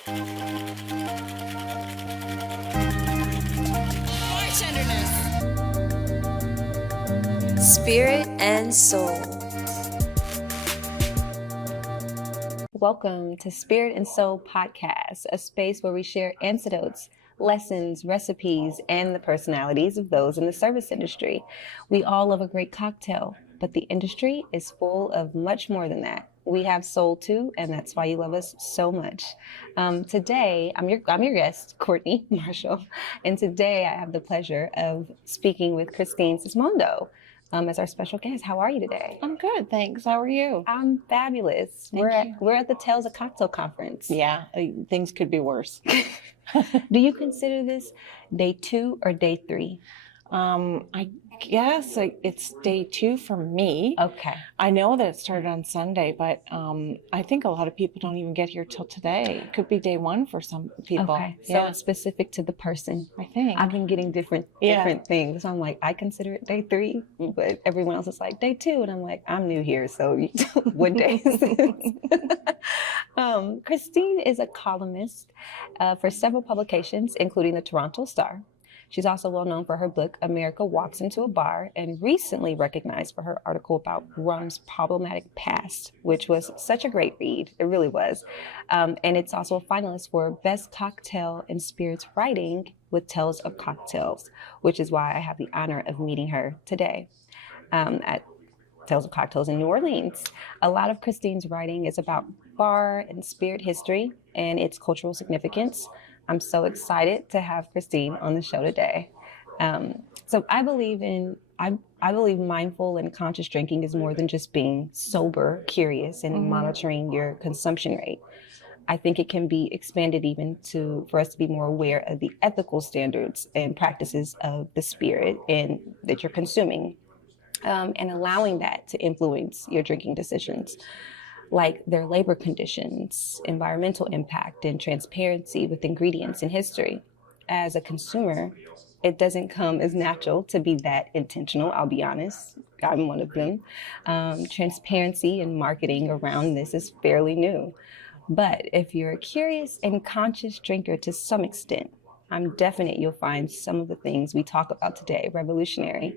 Spirit and Soul. Welcome to Spirit and Soul Podcast, a space where we share antidotes, lessons, recipes, and the personalities of those in the service industry. We all love a great cocktail, but the industry is full of much more than that. We have soul too, and that's why you love us so much. Today, I'm your guest, Courtney Marshall, and today I have the pleasure of speaking with Christine Sismondo as our special guest. How are you today? I'm good, thanks. How are you? I'm fabulous. We're at the Tales of Cocktail Conference. Yeah, things could be worse. Do you consider this day 2 or day 3? I guess it's day 2 for me. Okay. I know that it started on Sunday, but I think a lot of people don't even get here till today. It could be day 1 for some people. Okay. So yeah. it's specific to the person. I think. I've been getting different things. So I'm like, I consider it day 3, but everyone else is like day 2. And I'm like, I'm new here. So what day is this? Christine is a columnist for several publications, including the Toronto Star. She's also well known for her book, America Walks Into a Bar, and recently recognized for her article about rum's problematic past, which was such a great read. It really was. And it's also a finalist for Best Cocktail and Spirits Writing with Tales of Cocktails, which is why I have the honor of meeting her today at Tales of Cocktails in New Orleans. A lot of Christine's writing is about bar and spirit history and its cultural significance. I'm so excited to have Christine on the show today. So I believe mindful and conscious drinking is more than just being sober, curious, and monitoring your consumption rate. I think it can be expanded even for us to be more aware of the ethical standards and practices of the spirit that you're consuming, and allowing that to influence your drinking decisions, like their labor conditions, environmental impact, and transparency with ingredients and history. As a consumer, it doesn't come as natural to be that intentional, I'll be honest. I'm one of them. Transparency and marketing around this is fairly new. But if you're a curious and conscious drinker to some extent, I'm definite you'll find some of the things we talk about today revolutionary.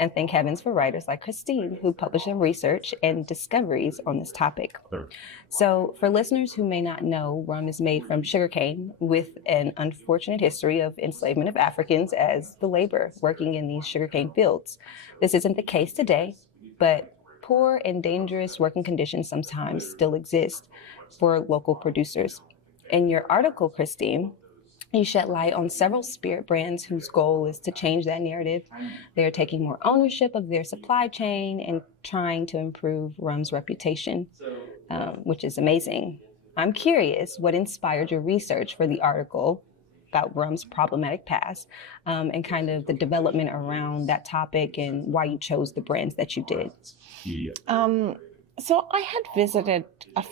And thank heavens for writers like Christine who publish their research and discoveries on this topic. Sure. So for listeners who may not know, rum is made from sugarcane with an unfortunate history of enslavement of Africans as the labor working in these sugarcane fields. This isn't the case today, but poor and dangerous working conditions sometimes still exist for local producers. In your article, Christine, you shed light on several spirit brands whose goal is to change that narrative. They're taking more ownership of their supply chain and trying to improve rum's reputation, which is amazing. I'm curious what inspired your research for the article about rum's problematic past, and kind of the development around that topic and why you chose the brands that you did. So I had visited a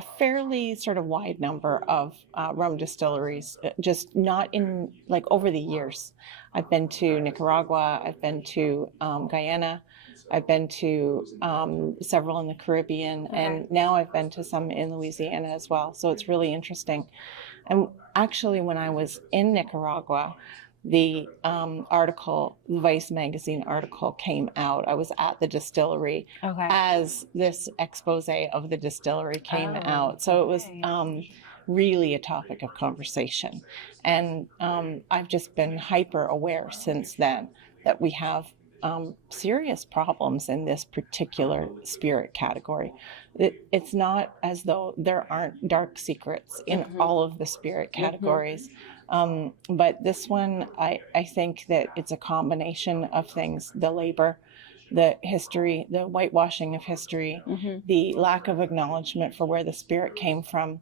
fairly sort of wide number of rum distilleries, just not in like over the years. I've been to Nicaragua, I've been to Guyana, I've been to several in the Caribbean, and now I've been to some in Louisiana as well. So it's really interesting. And actually, when I was in Nicaragua, the article, the Vice magazine article came out. I was at the distillery as this expose of the distillery came out. So it was really a topic of conversation. And I've just been hyper aware since then that we have serious problems in this particular spirit category. It's not as though there aren't dark secrets in all of the spirit categories. But this one, I think that it's a combination of things: the labor, the history, the whitewashing of history, the lack of acknowledgement for where the spirit came from.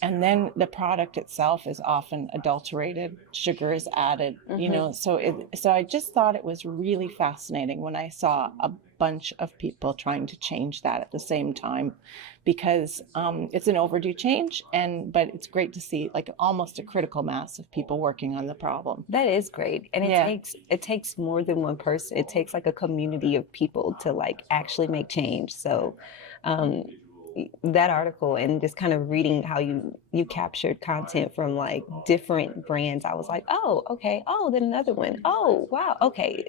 And then the product itself is often adulterated, sugar is added, so I just thought it was really fascinating when I saw a bunch of people trying to change that at the same time, because it's an overdue change, but it's great to see like almost a critical mass of people working on the problem. That is great. And it takes more than one person. It takes like a community of people to like actually make change. So that article and just kind of reading how you captured content from like different brands, I was like, oh, okay. Oh, then another one. Oh, wow. Okay.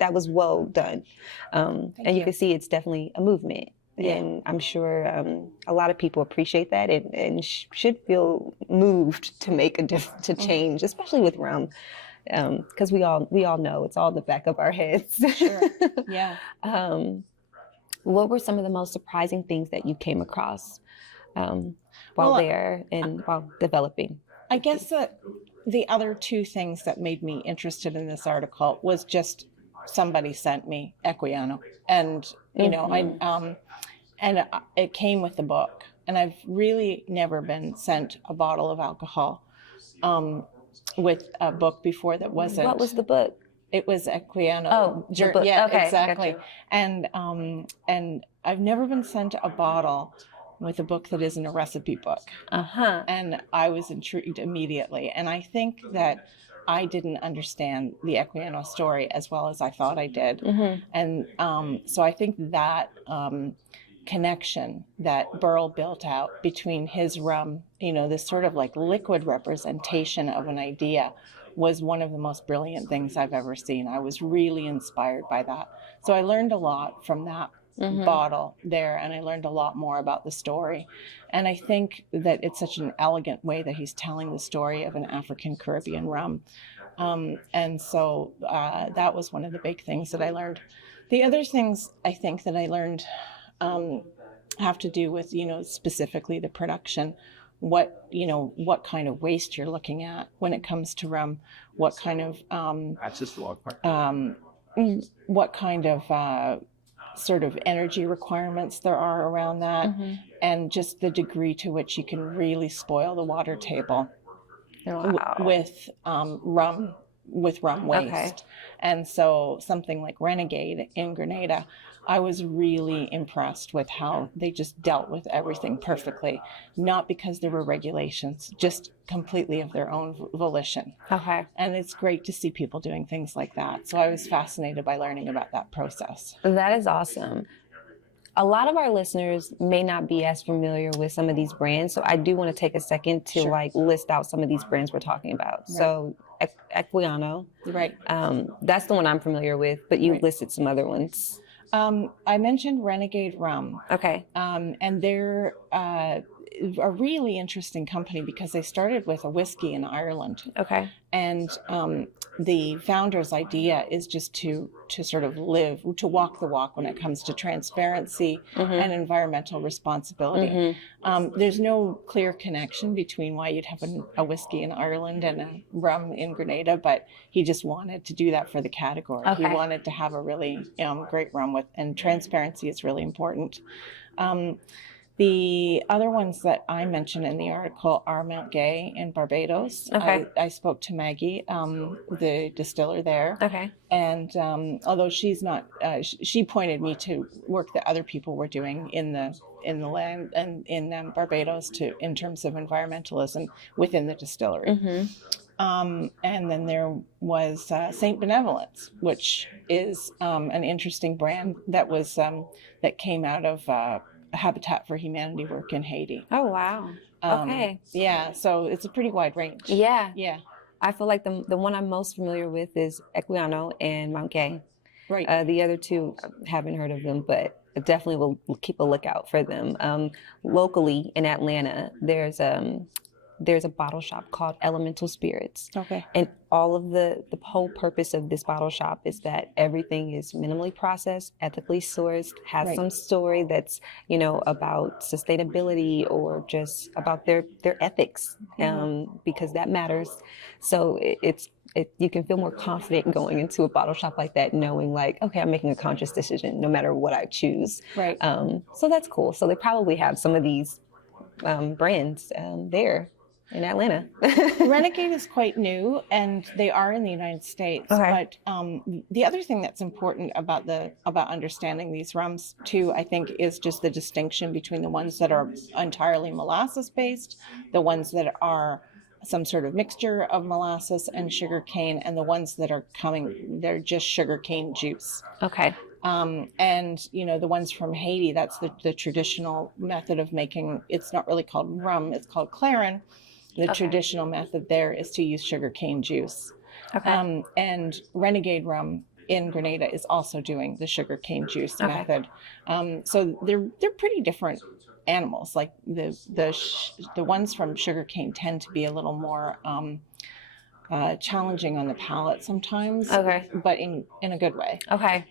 That was well done. And you can see it's definitely a movement. Yeah. And I'm sure a lot of people appreciate that and should feel moved to make to change, especially with rum, because we all know it's all in the back of our heads. Sure. Yeah. What were some of the most surprising things that you came across while developing? I guess that the other two things that made me interested in this article was just somebody sent me Equiano, and you know, it came with the book, and I've really never been sent a bottle of alcohol with a book before that wasn't. What was the book? It was Equiano. Oh, the book. Yeah, okay, exactly. Gotcha. And I've never been sent a bottle with a book that isn't a recipe book. And I was intrigued immediately. And I think that I didn't understand the Equiano story as well as I thought I did. And so I think that connection that Burl built out between his rum, you know, this sort of like liquid representation of an idea, was one of the most brilliant things I've ever seen. I was really inspired by that. So I learned a lot from that bottle there, and I learned a lot more about the story. And I think that it's such an elegant way that he's telling the story of an African Caribbean rum. And so that was one of the big things that I learned. The other things I think that I learned have to do with, you know, specifically the production. What kind of waste you're looking at when it comes to rum, what kind of that's just the log part. What kind of sort of energy requirements there are around that, and just the degree to which you can really spoil the water table with rum waste. Okay. And so something like Renegade in Grenada, I was really impressed with how they just dealt with everything perfectly, not because there were regulations, just completely of their own volition. Okay. And it's great to see people doing things like that. So I was fascinated by learning about that process. That is awesome. A lot of our listeners may not be as familiar with some of these brands, so I do want to take a second to like list out some of these brands we're talking about. Right. So Equiano, right? That's the one I'm familiar with, but you listed some other ones. I mentioned Renegade Rum. Okay. And they're a really interesting company because they started with a whiskey in Ireland. Okay. And the founder's idea is just to sort of walk the walk when it comes to transparency and environmental responsibility. There's no clear connection between why you'd have a whiskey in Ireland and a rum in Grenada, but he just wanted to do that for the category. Okay. He wanted to have a really great rum and transparency is really important. The other ones that I mentioned in the article are Mount Gay in Barbados. Okay. I spoke to Maggie, the distiller there. Okay. And although she's not, she pointed me to work that other people were doing in the land and in Barbados in terms of environmentalism within the distillery. And then there was Saint Benevolence, which is an interesting brand that was that came out of Habitat for Humanity work in Haiti. Oh, wow. Okay. Yeah, so it's a pretty wide range. Yeah. Yeah. I feel like the one I'm most familiar with is Equiano and Mount Gay. Right. The other two, I haven't heard of them, but I definitely will keep a lookout for them. Locally in Atlanta, there's a bottle shop called Elemental Spirits. Okay. And all of the whole purpose of this bottle shop is that everything is minimally processed, ethically sourced, has some story that's, you know, about sustainability or just about their ethics, because that matters. So you can feel more confident going into a bottle shop like that, knowing like, okay, I'm making a conscious decision no matter what I choose. Right. So that's cool. So they probably have some of these brands there in Atlanta. Renegade is quite new, and they are in the United States. Okay. But the other thing that's important about understanding these rums too, I think, is just the distinction between the ones that are entirely molasses based, the ones that are some sort of mixture of molasses and sugar cane, and the ones that are they're just sugar cane juice. Okay. And, the ones from Haiti, that's the traditional method of making, it's not really called rum, it's called clarin. The traditional method there is to use sugarcane juice. Okay. And Renegade Rum in Grenada is also doing the sugarcane juice method. So they're pretty different animals. Like the ones from sugarcane tend to be a little more challenging on the palate sometimes. Okay. But in a good way. Okay.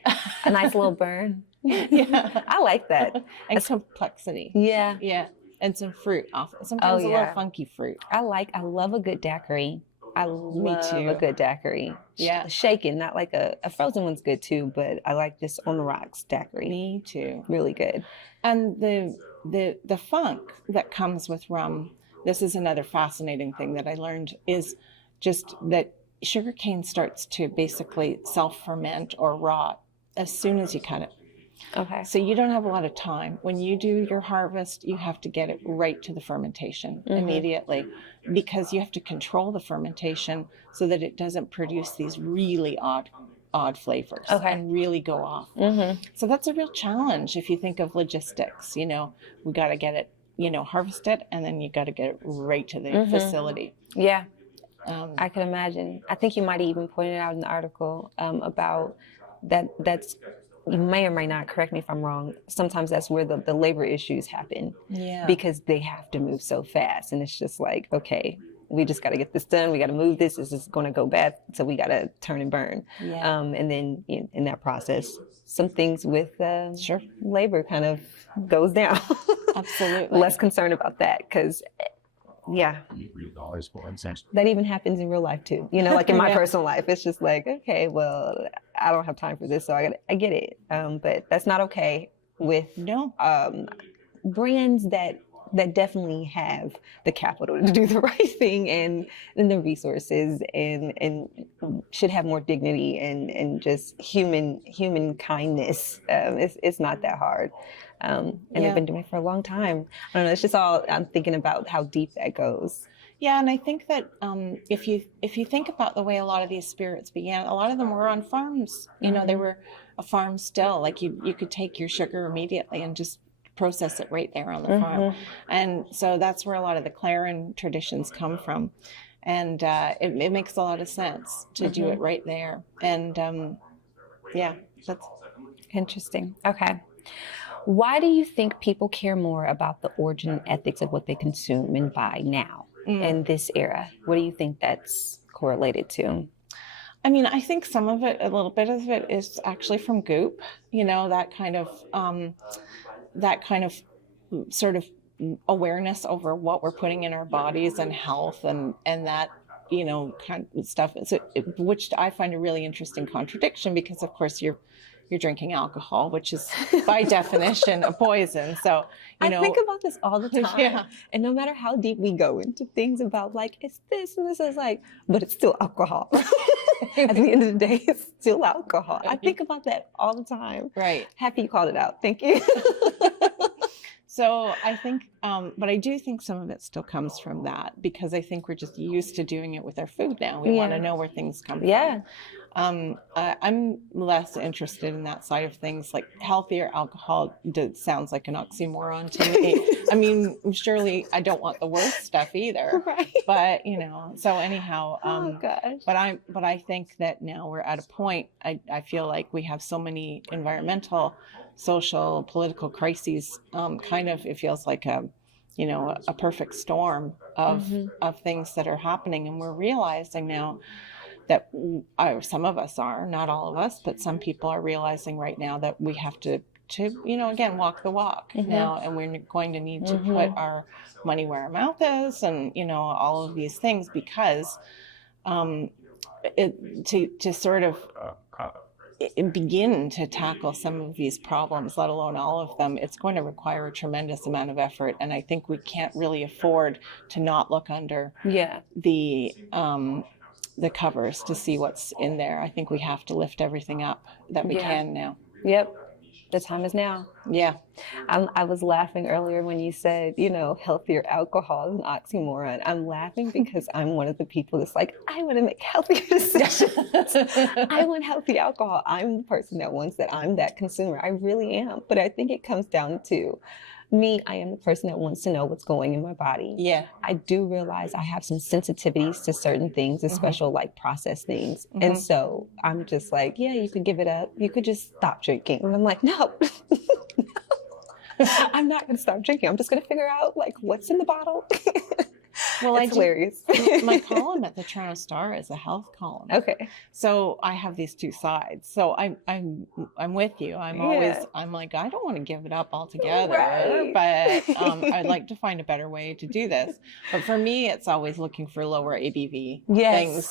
A nice little burn. Yeah. I like that. And complexity. Yeah. Yeah. And some fruit. Sometimes a little funky fruit. I love a good daiquiri. I love a good daiquiri. Yeah. Shaken, not like a frozen one's good too, but I like this on the rocks daiquiri. Me too. Really good. And the funk that comes with rum, this is another fascinating thing that I learned, is just that sugarcane starts to basically self-ferment or rot as soon as you cut it. Okay. So you don't have a lot of time. When you do your harvest, you have to get it right to the fermentation immediately, because you have to control the fermentation so that it doesn't produce these really odd flavors and really go off. So that's a real challenge if you think of logistics. We got to get it, harvest it, and then you got to get it right to the facility. Yeah. I can imagine. I think you might have even pointed out in the article about that's, you may or may not, correct me if I'm wrong, sometimes that's where the labor issues happen. Yeah. Because they have to move so fast. And it's just like, okay, we just got to get this done. We got to move this. This is going to go bad. So we got to turn and burn. Yeah. And then in that process, some things with labor kind of goes down. Absolutely. Less concerned about that because, yeah. That even happens in real life too. Like in my personal life, it's just like, okay, well, I don't have time for this, so I get it. But that's not okay with brands that definitely have the capital to do the right thing and the resources and should have more dignity and just human kindness. It's not that hard. And they've been doing it for a long time. I don't know. It's just all, I'm thinking about how deep that goes. Yeah, and I think that if you think about the way a lot of these spirits began, a lot of them were on farms. They were a farm still. Like you could take your sugar immediately and just process it right there on the farm. And so that's where a lot of the clarin traditions come from. And it makes a lot of sense to do it right there. And that's interesting. Okay. Why do you think people care more about the origin and ethics of what they consume and buy now in this era? What do you think that's correlated to? I mean, I think some of it, a little bit of it, is actually from goop. That kind of sort of awareness over what we're putting in our bodies and health and that kind of stuff. Which I find a really interesting contradiction, because of course you're drinking alcohol, which is by definition a poison. So, I think about this all the time. Yeah. And no matter how deep we go into things about like, it's this and this, is like, but it's still alcohol. At the end of the day, it's still alcohol. I think about that all the time. Right. Happy you called it out. Thank you. So I think, but I do think some of it still comes from that, because I think we're just used to doing it with our food now. We want to know where things come from. I'm less interested in that side of things. Like healthier alcohol sounds like an oxymoron to me. I mean, surely I don't want the worst stuff either. Right. But so anyhow, Oh gosh. but I think that now we're at a point. I feel like we have so many environmental, social, political crises. Kind of, it feels like a perfect storm of things that are happening, and we're realizing now that some of us are, not all of us, but some people are realizing right now that we have to again, walk the walk now, and we're going to need to put our money where our mouth is, and all of these things, because to sort of begin to tackle some of these problems, let alone all of them, it's going to require a tremendous amount of effort. And I think we can't really afford to not look under the covers to see what's in there. I think we have to lift everything up that we can now. Yep. The time is now. Yeah. I was laughing earlier when you said, healthier alcohol is an oxymoron. I'm laughing because I'm one of the people that's like, I want to make healthier decisions. I want healthy alcohol. I'm the person that wants that. I'm that consumer. I really am. But I think it comes down to me. I am the person that wants to know what's going in my body. Yeah. I do realize I have some sensitivities to certain things, especially like processed things. And so I'm just like, yeah, you could give it up. You could just stop drinking. And I'm like, no. I'm not going to stop drinking. I'm just going to figure out like what's in the bottle. Well, it's hilarious. My column at the Toronto Star is a health column. Okay. So I have these two sides. So I'm with you. I'm like, I don't want to give it up altogether, Right. but I'd like to find a better way to do this. But for me, it's always looking for lower ABV things,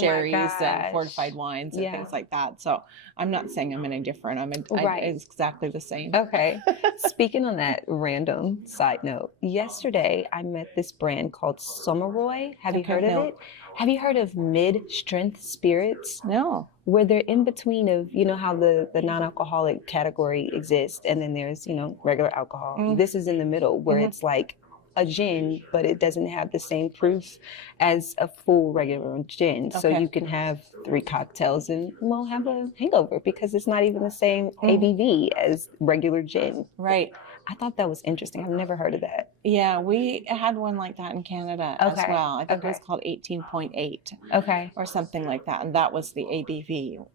sherries and fortified wines and things like that. So I'm not saying I'm indifferent. It's exactly the same. Okay. Speaking on that random side note, yesterday I met this brand called Someroy. Have you heard of it? Have you heard of mid-strength spirits? No. Where they're in between of, how the non-alcoholic category exists, and then there's, regular alcohol. This is in the middle where it's like a gin, but it doesn't have the same proof as a full regular gin. So you can have 3 cocktails and won't have a hangover because it's not even the same ABV as regular gin. Right. I thought that was interesting. I've never heard of that. Yeah, we had one like that in Canada as well. I think it was called 18.8. Okay. Or something like that. And that was the ABV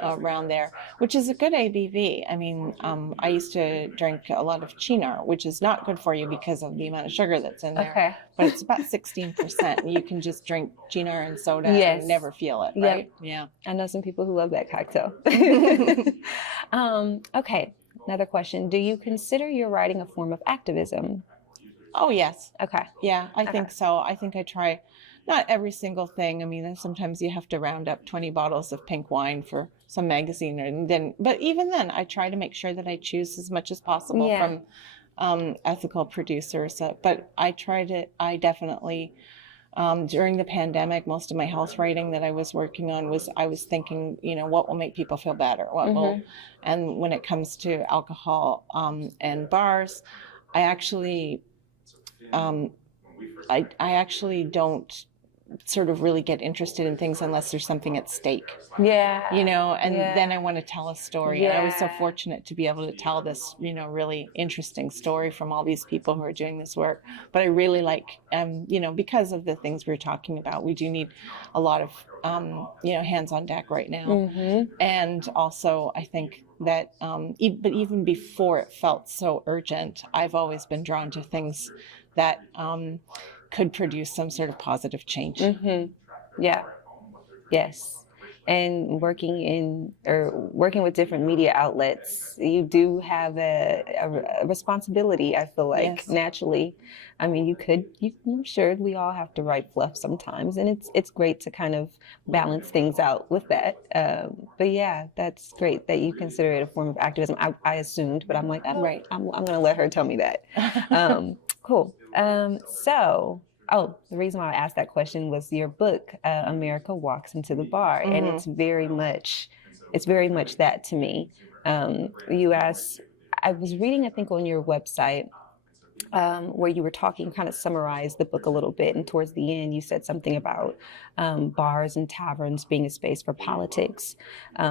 around there, which is a good ABV. I mean, I used to drink a lot of Cynar, which is not good for you because of the amount of sugar that's in there. Okay. But it's about 16%. You can just drink Cynar and soda and never feel it, right? Yeah. I know some people who love that cocktail. Okay. Another question. Do you consider your writing a form of activism? Oh, yes. Okay. Yeah, I think so. I think I try, not every single thing. I mean, sometimes you have to round up 20 bottles of pink wine for some magazine. But even then, I try to make sure that I choose as much as possible from ethical producers. But I definitely, during the pandemic, most of my health writing that I was working on I was thinking, what will make people feel better? And when it comes to alcohol and bars, I actually don't sort of really get interested in things unless there's something at stake. Yeah. Then I want to tell a story. Yeah. And I was so fortunate to be able to tell this, really interesting story from all these people who are doing this work. But I really like, because of the things we're talking about, we do need a lot of, hands on deck right now. And also I think that, but even before it felt so urgent, I've always been drawn to things that, could produce some sort of positive change. Yeah. Yes. And working with different media outlets, you do have a responsibility, I feel like, naturally. I mean, I'm sure we all have to write fluff sometimes, and it's great to kind of balance things out with that. But yeah, that's great that you consider it a form of activism. I assumed, but I'm like, I'm going to let her tell me that. Cool. The reason why I asked that question was your book, America Walks into the Bar, and it's very much that to me. You asked, I was reading, I think, on your website, where you were talking, kind of summarized the book a little bit, and towards the end you said something about bars and taverns being a space for politics,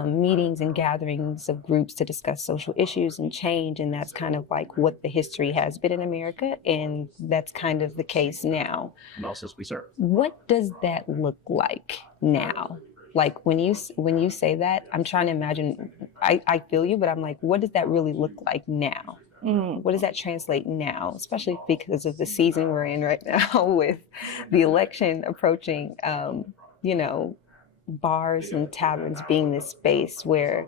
meetings and gatherings of groups to discuss social issues and change, and that's kind of like what the history has been in America, and that's kind of the case now. And also we serve. What does that look like now? Like when you say that, I'm trying to imagine, I feel you, but I'm like, what does that really look like now? What does that translate now, especially because of the season we're in right now with the election approaching, bars and taverns being this space where,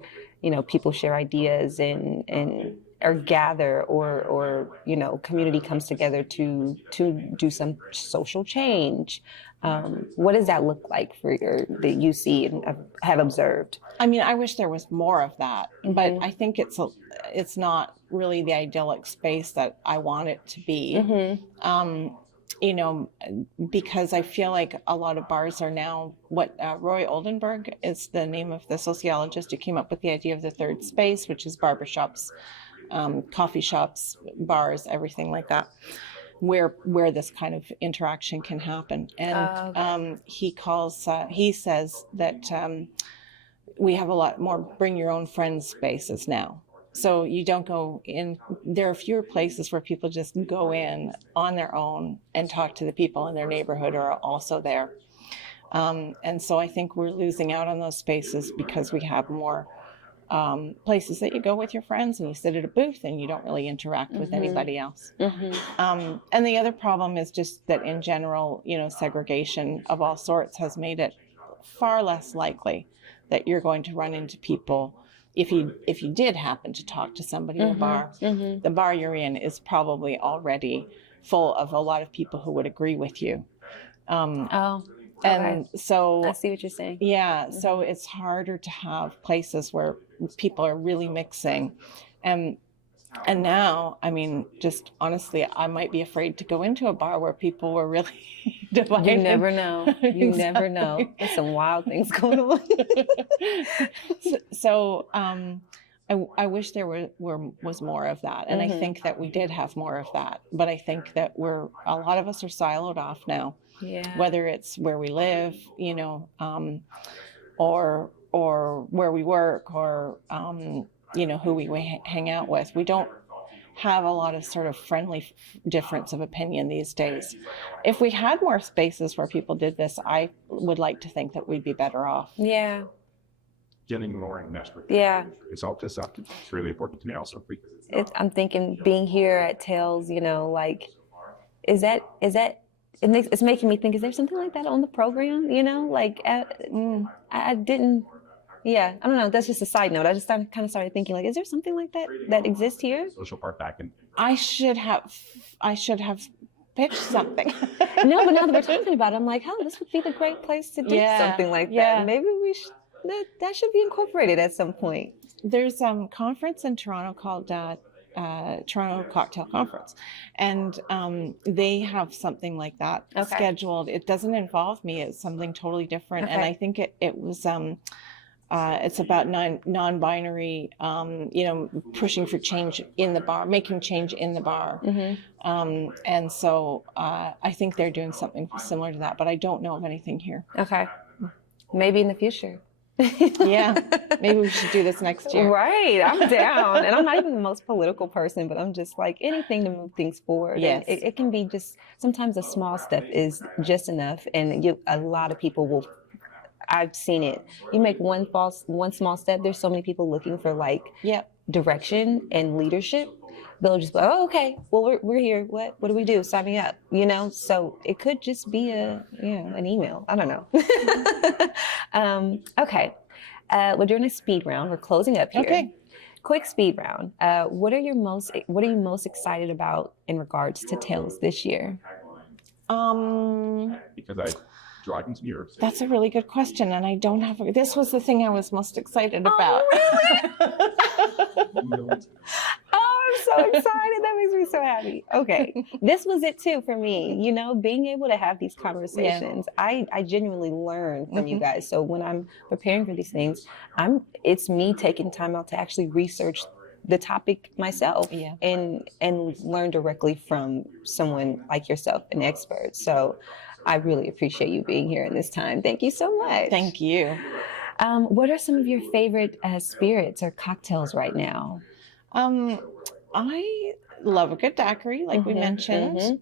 people share ideas and or gather or community comes together to do some social change. What does that look like that you see and have observed? I mean, I wish there was more of that, but I think it's not really the idyllic space that I want it to be. you know, because I feel like a lot of bars are now what Roy Oldenburg is the name of the sociologist who came up with the idea of the third space, which is barbershops, coffee shops, bars, everything like that, where this kind of interaction can happen. And he says that we have a lot more bring your own friends spaces now. So you don't go in, there are fewer places where people just go in on their own and talk to the people in their neighborhood who are also there. And so I think we're losing out on those spaces because we have more places that you go with your friends and you sit at a booth and you don't really interact with anybody else. And the other problem is just that in general, you know, segregation of all sorts has made it far less likely that you're going to run into people. If you did happen to talk to somebody in a bar, the bar you're in is probably already full of a lot of people who would agree with you. And so I see what you're saying. Yeah, so it's harder to have places where people are really mixing. And now, I mean, just honestly, I might be afraid to go into a bar where people were really divided. You never know. You never know. There's some wild things going on. So I wish there was more of that. And I think that we did have more of that. But I think that a lot of us are siloed off now. Yeah. Whether it's where we live, you know, or where we work, or you know, who we hang out with. We don't have a lot of sort of friendly difference of opinion these days. If we had more spaces where people did this, I would like to think that we'd be better off. Yeah. Getting more investment. Yeah. It's really important to me also. I'm thinking being here at Tales, you know, like, it's making me think, is there something like that on the program? You know, like I didn't. Yeah, I don't know. That's just a side note. I just kind of started thinking, like, is there something like that exists here? Social part back in. I should have pitched something. No, but now that we're talking about it, I'm like, oh, this would be the great place to do something like that. Maybe we should. That should be incorporated at some point. There's a conference in Toronto called Toronto Cocktail Conference, and they have something like that scheduled. It doesn't involve me. It's something totally different, and I think it was. It's about non-binary, you know, pushing for change in the bar, making change in the bar. And so I think they're doing something similar to that, but I don't know of anything here. Okay. Maybe in the future. Yeah, maybe we should do this next year. Right, I'm down. And I'm not even the most political person, but I'm just like anything to move things forward. Yes. It can be just, sometimes a small step is just enough, and a lot of people will. I've seen it. You make one small step. There's so many people looking for like direction and leadership. They'll just be like, oh, okay, well, we're here. What do we do? Sign me up. You know, so it could just be an email. I don't know. Okay. We're doing a speed round. We're closing up here. Okay. Quick speed round. What are you most excited about in regards to Tales this year? Because I drive into New York City. That's a really good question, and I don't have. This was the thing I was most excited about. Really? Oh, I'm so excited. That makes me so happy. Okay. This was it too for me. You know, being able to have these conversations. Yeah. I genuinely learn from you guys. So when I'm preparing for these things, it's me taking time out to actually research the topic myself and learn directly from someone like yourself, an expert. So I really appreciate you being here in this time. Thank you so much. Thank you. What are some of your favorite spirits or cocktails right now? I love a good daiquiri, like we mentioned.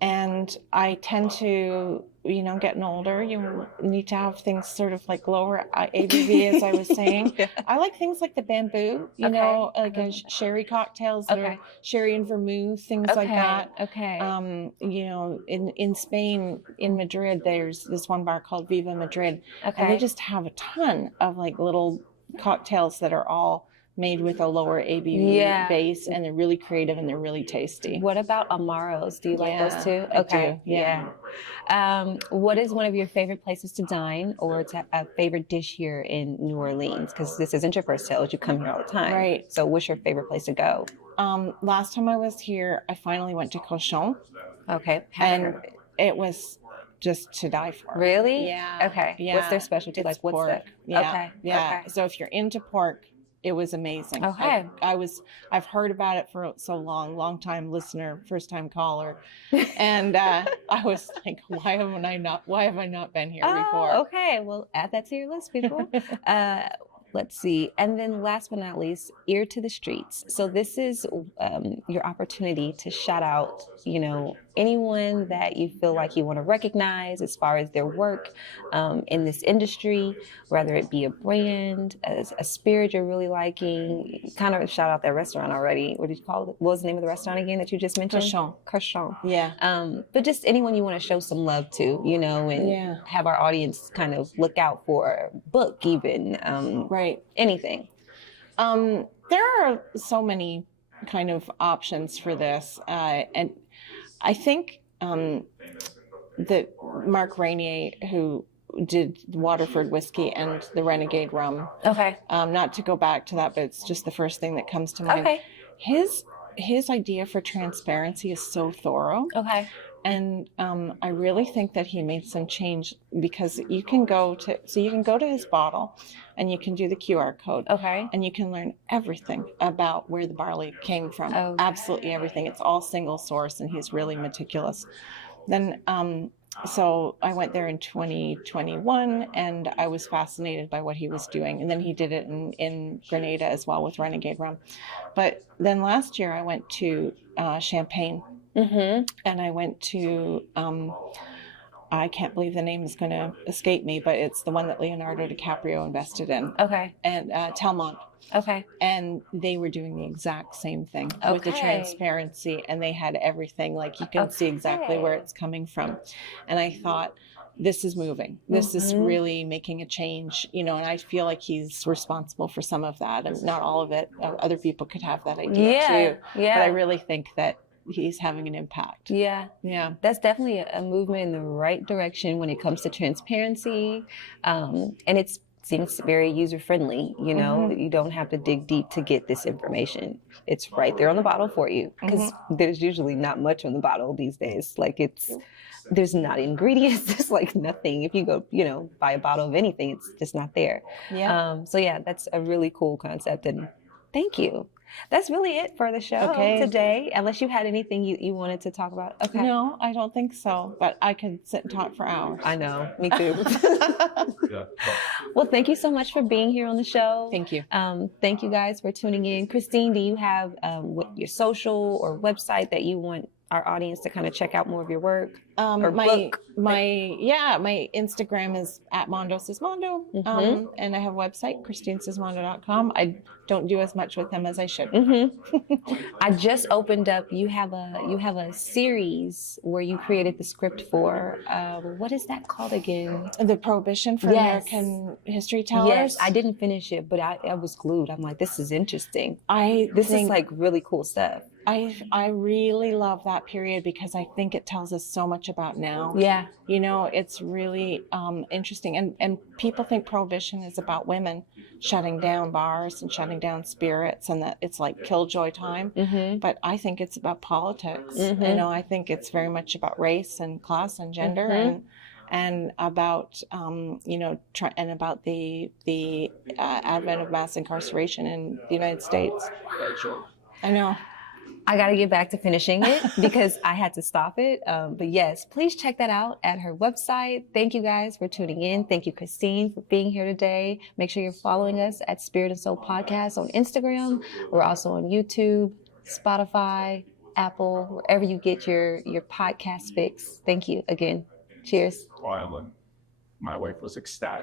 And I tend to, you know, getting older, you need to have things sort of like lower ABV, as I was saying. I like things like the bamboo, you know, like sherry cocktails, that are sherry and vermouth, things like that. You know, in Spain, in Madrid, there's this one bar called Viva Madrid. And they just have a ton of like little cocktails that are all made with a lower ABV base, and they're really creative and they're really tasty. What about Amaros? Do you like those too? I do. What is one of your favorite places to dine, or a favorite dish here in New Orleans? Because this isn't your first Tales, you come here all the time. Right. So what's your favorite place to go? Last time I was here, I finally went to Cochon. Okay. and it was just to die for. Really? Yeah. Okay. Yeah. What's their specialty? It's like, what's pork. that? Yeah. Okay. Yeah. Okay. So if you're into pork, it was amazing. Okay. I've heard about it for so long time listener, first time caller. And I was like, why have I not been here before? Okay. Well, add that to your list, people. Let's see. And then last but not least, ear to the streets. So this is your opportunity to shout out, anyone that you feel like you want to recognize as far as their work in this industry, whether it be a brand, a spirit you're really liking. Kind of shout out that restaurant already. What did you call it? What was the name of the restaurant again that you just mentioned? Carchon. Yeah. But just anyone you want to show some love to, and have our audience kind of look out for a book even. Right. Anything. There are so many kind of options for this. And I think that Mark Rainier, who did Waterford whiskey and the Renegade rum. Okay. Not to go back to that, but it's just the first thing that comes to mind. Okay. His idea for transparency is so thorough. Okay. And I really think that he made some change, because you can go to his bottle and you can do the QR code. Okay. And you can learn everything about where the barley came from. Okay. Absolutely everything. It's all single source, and he's really meticulous. Then so I went there in 2021, and I was fascinated by what he was doing. And then he did it in Grenada as well with Renegade rum. But then last year I went to Champagne. Mm-hmm. And I went to, I can't believe the name is going to escape me, but it's the one that Leonardo DiCaprio invested in. Okay. And Telmont. Okay. And they were doing the exact same thing with the Okay. transparency, and they had everything, like you can see exactly where it's coming from. And I thought, this is moving. This is really making a change, and I feel like he's responsible for some of that, and not all of it. Other people could have that idea too. Yeah. But I really think that he's having an impact. Yeah. Yeah. That's definitely a movement in the right direction when it comes to transparency. And it seems very user friendly. You don't have to dig deep to get this information. It's right there on the bottle for you, because there's usually not much on the bottle these days. Like there's not ingredients. There's like nothing. If you go, buy a bottle of anything, it's just not there. Yeah. So yeah, that's a really cool concept. And thank you. That's really it for the show today. Unless you had anything you wanted to talk about. Okay. No, I don't think so. But I could sit and talk for hours. I know. Me too. Yeah. Well, thank you so much for being here on the show. Thank you. Thank you guys for tuning in. Christine, do you have your social or website that you want our audience to kind of check out more of your work? Or book? My Instagram is at Mondo Sismondo, and I have a website, ChristineSismondo.com. I don't do as much with them as I should. I just opened up. You have a series where you created the script for. What is that called again? The Prohibition for American History Tellers. Yes, I didn't finish it, but I was glued. I'm like, this is interesting. This is like really cool stuff. I really love that period, because I think it tells us so much about now. Yeah. It's really interesting. And people think Prohibition is about women shutting down bars and shutting down spirits, and that it's like killjoy time. But I think it's about politics. I think it's very much about race and class and gender and about and about the advent of mass incarceration in the United States. I know. I got to get back to finishing it because I had to stop it. But yes, please check that out at her website. Thank you guys for tuning in. Thank you, Christine, for being here today. Make sure you're following us at Spirit and Soul Podcast on Instagram. We're also on YouTube, Spotify, Apple, wherever you get your podcast fix. Thank you again. Cheers. While my wife was ecstatic.